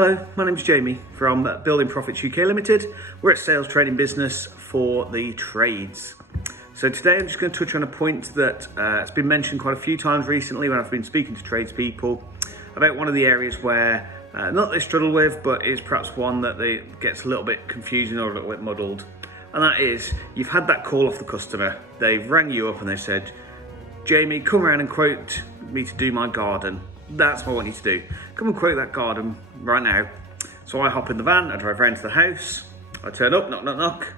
Hello, my name's Jamie from Building Profits UK Limited. We're a sales training business for the trades. So today I'm just going to touch on a point that has been mentioned quite a few times recently when I've been speaking to tradespeople about one of the areas where not they struggle with, but is perhaps one that gets a little bit confusing or a little bit muddled. And that is, you've had that call off the customer. They've rang you up and they've said, Jamie, come around and quote me to do my garden. That's what I want you to do. Come and quote that garden right now. So I hop in the van, I drive round to the house, I turn up, knock, knock, knock.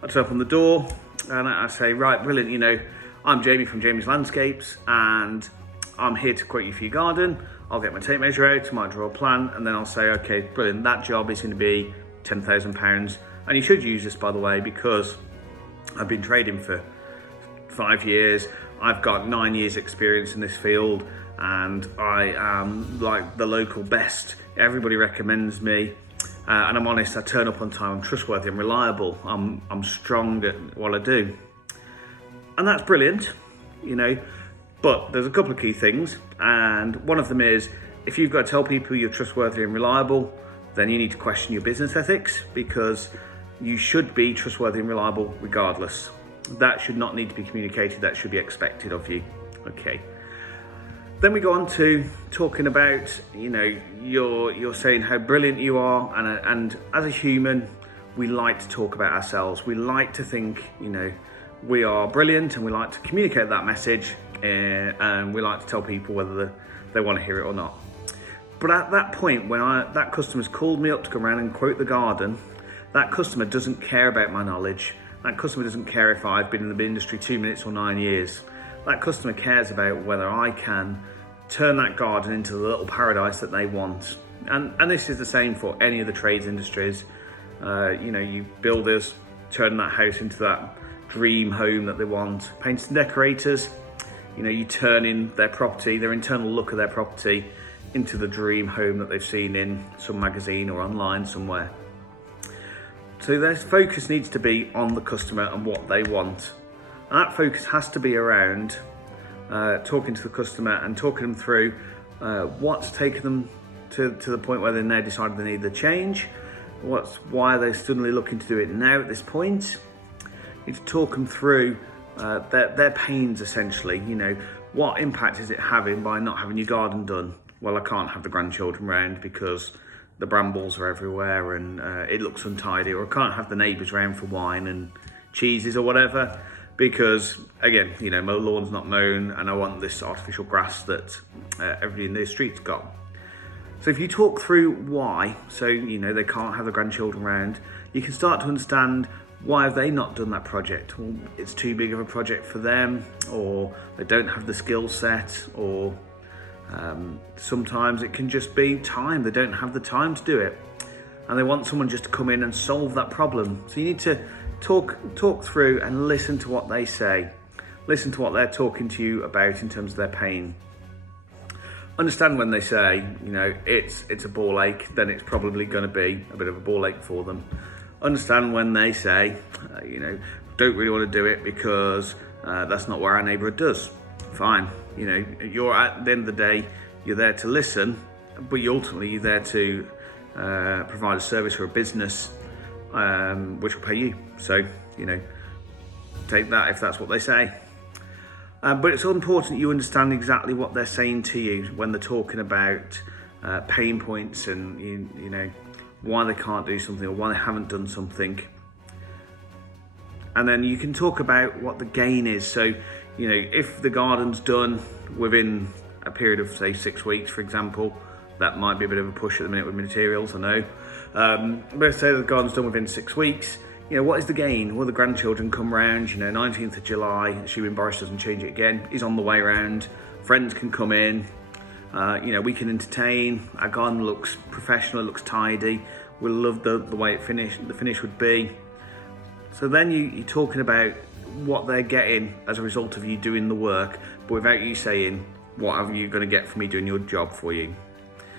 I turn up on the door and I say, right, brilliant, I'm Jamie from Jamie's Landscapes and I'm here to quote you for your garden. I'll get my tape measure out, I might draw a plan, and then I'll say, okay, brilliant, that job is going to be £10,000. And you should use this, by the way, because I've been trading for 5 years. I've got 9 years experience in this field and I am like the local best. Everybody recommends me and I'm honest, I turn up on time, I'm trustworthy, I'm reliable, I'm strong at what I do. And that's brilliant, but there's a couple of key things, and one of them is, if you've got to tell people you're trustworthy and reliable, then you need to question your business ethics, because you should be trustworthy and reliable regardless. That should not need to be communicated, that should be expected of you. Okay. Then we go on to talking about, you're saying how brilliant you are, and as a human, we like to talk about ourselves. We like to think, we are brilliant, and we like to communicate that message, and we like to tell people whether they want to hear it or not. But at that point, when that customer's called me up to come around and quote the garden, that customer doesn't care about my knowledge. That customer doesn't care if I've been in the industry 2 minutes or 9 years. That customer cares about whether I can turn that garden into the little paradise that they want. And this is the same for any of the trades industries. You builders turn that house into that dream home that they want. Painters and decorators, you turn in their property, their internal look of their property, into the dream home that they've seen in some magazine or online somewhere. So their focus needs to be on the customer and what they want. And that focus has to be around talking to the customer and talking them through what's taken them to the point where they now decided they need the change, why they're suddenly looking to do it now at this point. You need to talk them through their pains, essentially. What impact is it having by not having your garden done? Well, I can't have the grandchildren round because the brambles are everywhere and it looks untidy, or I can't have the neighbours round for wine and cheeses or whatever, because again, my lawn's not mown and I want this artificial grass that everybody in the street's got. So if you talk through why, so they can't have the grandchildren round, you can start to understand why have they not done that project. Well, it's too big of a project for them, or they don't have the skill set, or sometimes it can just be time. They don't have the time to do it and they want someone just to come in and solve that problem. So you need to talk through and listen to what they say. Listen to what they're talking to you about in terms of their pain. Understand when they say, it's a ball ache, then it's probably going to be a bit of a ball ache for them. Understand when they say, don't really want to do it because that's not what our neighbourhood does. Fine. You're at the end of the day, you're there to listen, but you're there to provide a service or a business which will pay you. So, take that if that's what they say. But it's important you understand exactly what they're saying to you when they're talking about pain points and, why they can't do something or why they haven't done something. And then you can talk about what the gain is. So, if the garden's done within a period of, say, 6 weeks, for example, that might be a bit of a push at the minute with materials, I know. But say the garden's done within 6 weeks, what is the gain? Well, the grandchildren come round, 19th of July, assuming Boris doesn't change it again, he's on the way round, friends can come in, we can entertain, our garden looks professional, it looks tidy, we'll love the way the finish would be. So then you're talking about what they're getting as a result of you doing the work, but without you saying, what are you going to get from me doing your job for you?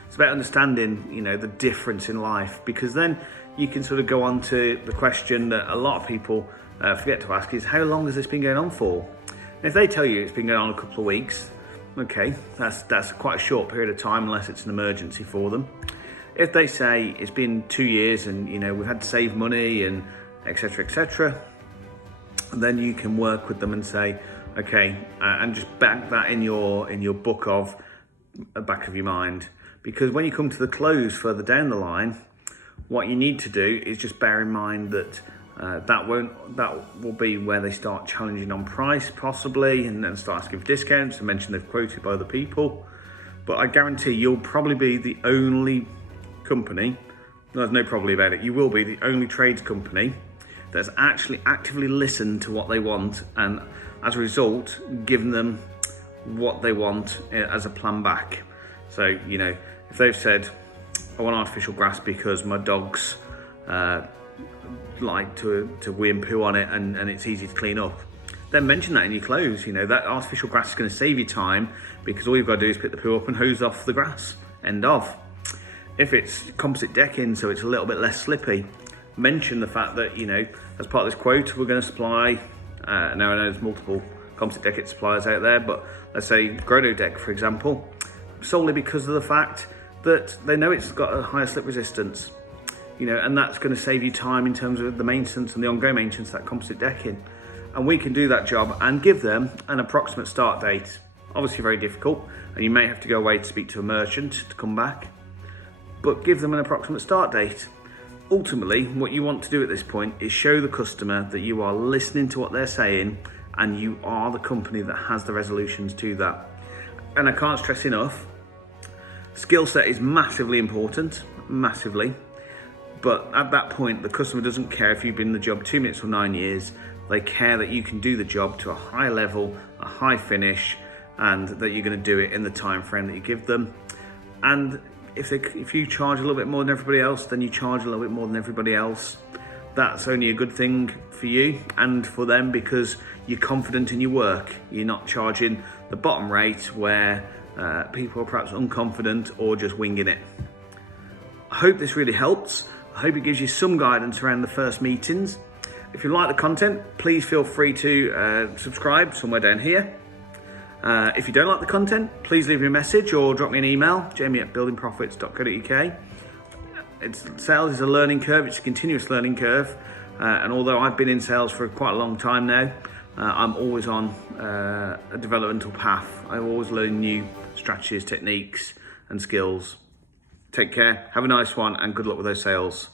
It's about understanding, the difference in life, because then you can sort of go on to the question that a lot of people forget to ask is, how long has this been going on for? And if they tell you it's been going on a couple of weeks, okay, that's quite a short period of time unless it's an emergency for them. If they say it's been 2 years and we've had to save money and etc., then you can work with them and say, okay, and just back that in your book of back of your mind, because when you come to the close further down the line, what you need to do is just bear in mind that that will be where they start challenging on price possibly, and then start asking for discounts and mention they've quoted by other people. But I guarantee you'll probably be the only company, there's no probably about it, you will be the only trades company that's actually actively listened to what they want, and as a result given them what they want as a plan back. So if they've said, I want artificial grass because my dogs like to wee and poo on it and it's easy to clean up, then mention that in your close. That artificial grass is going to save you time because all you've got to do is pick the poo up and hose off the grass. End of. If it's composite decking, so it's a little bit less slippy, mention the fact that as part of this quote we're going to supply, now I know there's multiple composite decking suppliers out there, but let's say Grono Deck for example, solely because of the fact that they know it's got a higher slip resistance, and that's going to save you time in terms of the maintenance and the ongoing maintenance of that composite decking. And we can do that job and give them an approximate start date. Obviously very difficult, and you may have to go away to speak to a merchant to come back, but give them an approximate start date. Ultimately, what you want to do at this point is show the customer that you are listening to what they're saying and you are the company that has the resolutions to that. And I can't stress enough, skill set is massively important, massively. But at that point, the customer doesn't care if you've been in the job 2 minutes or 9 years. They care that you can do the job to a high level, a high finish, and that you're going to do it in the time frame that you give them. And if you charge a little bit more than everybody else, then you charge a little bit more than everybody else. That's only a good thing for you and for them, because you're confident in your work. You're not charging the bottom rate where people are perhaps unconfident or just winging it. I hope this really helps. I hope it gives you some guidance around the first meetings. If you like the content, please feel free to subscribe somewhere down here. If you don't like the content, please leave me a message or drop me an email, jamie@buildingprofits.co.uk. Sales is a learning curve, it's a continuous learning curve. And although I've been in sales for quite a long time now, I'm always on a developmental path. I'm always learning new strategies, techniques and skills. Take care, have a nice one, and good luck with those sales.